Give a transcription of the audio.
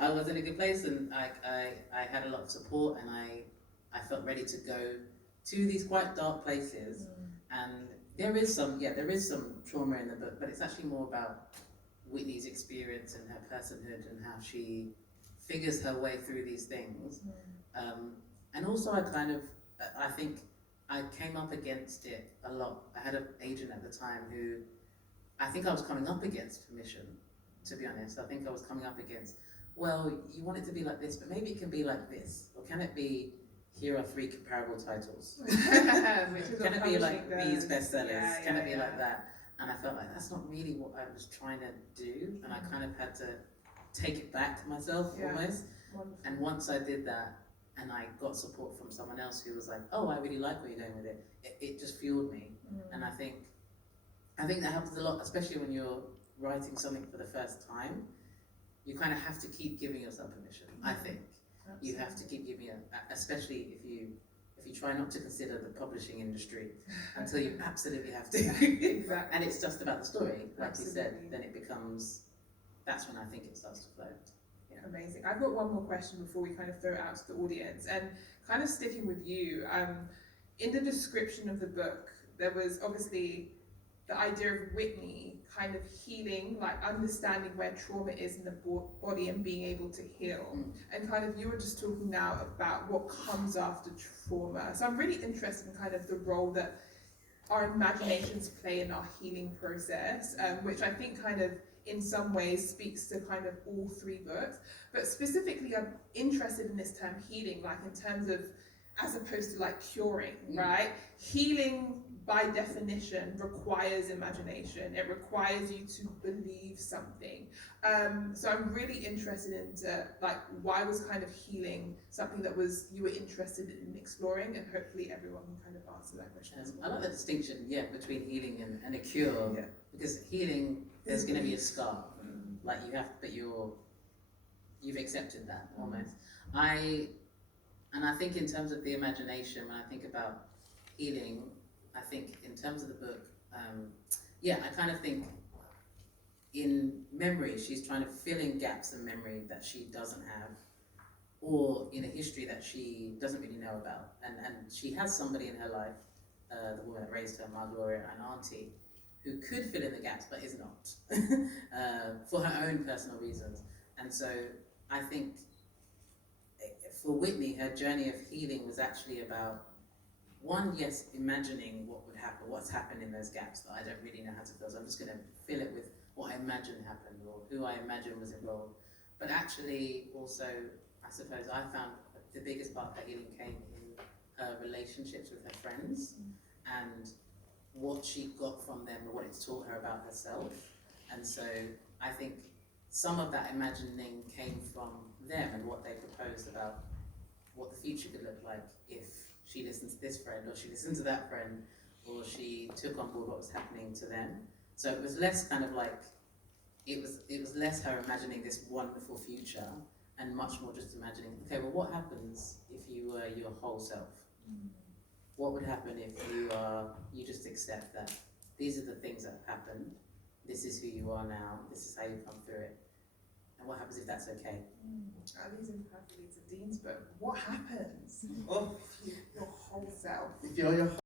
I was in a good place, and I had a lot of support, and I felt ready to go to these quite dark places. And there is some trauma in the book, but it's actually more about Whitney's experience and her personhood and how she figures her way through these things. And also I think I came up against it a lot. I had an agent at the time who I think I was coming up against permission, to be honest. I think I was coming up against, well, you want it to be like this, but maybe it can be like this. Or can it be, here are 3 comparable titles? Can it be like these bestsellers? Can it be like that? And I felt like that's not really what I was trying to do. And I kind of had to take it back myself almost. Wonderful. And once I did that, and I got support from someone else who was like, oh, I really like where you're going with it, it just fueled me. And I think that helps a lot, especially when you're writing something for the first time. You kind of have to keep giving yourself permission, I think. Absolutely. You have to keep giving it, especially if you try not to consider the publishing industry until you absolutely have to. Exactly. And it's just about the story, like you said, then it becomes, that's when I think it starts to flow. Yeah. Amazing. I've got one more question before we kind of throw it out to the audience, and kind of sticking with you, in the description of the book, there was obviously the idea of Whitney kind of healing, like understanding where trauma is in the body and being able to heal. And kind of you were just talking now about what comes after trauma. So I'm really interested in kind of the role that our imaginations play in our healing process, which I think kind of in some ways speaks to kind of all 3 books. But specifically, I'm interested in this term healing, like in terms of, as opposed to like curing, right? Healing by definition requires imagination. It requires you to believe something. So I'm really interested into like, why was kind of healing something that you were interested in exploring, and hopefully everyone can kind of answer that question as well. I like the distinction, between healing and a cure, because healing, there's going to be a scar, like you have, but you've accepted that almost. And I think in terms of the imagination, when I think about healing, I think in terms of the book, I kind of think in memory, she's trying to fill in gaps in memory that she doesn't have, or in a history that she doesn't really know about. And she has somebody in her life, the woman that raised her, Margaret, an auntie, who could fill in the gaps but is not, for her own personal reasons. And so I think for Whitney, her journey of healing was actually about, one, yes, imagining what would happen, what's happened in those gaps that I don't really know how to fill, so I'm just going to fill it with what I imagine happened or who I imagine was involved. But actually also, I suppose I found the biggest part of her healing came in her relationships with her friends and what she got from them and what it taught her about herself. And so I think some of that imagining came from them and what they proposed about what the future could look like if she listened to this friend or she listened to that friend or she took on board what was happening to them. So it was less kind of like, it was less her imagining this wonderful future and much more just imagining, okay, well what happens if you were your whole self? What would happen if you just accept that these are the things that have happened, this is who you are now, this is how you come through it, and what happens if that's okay? These are perfectly to Dean's book. What happens if you're your whole self? If you're your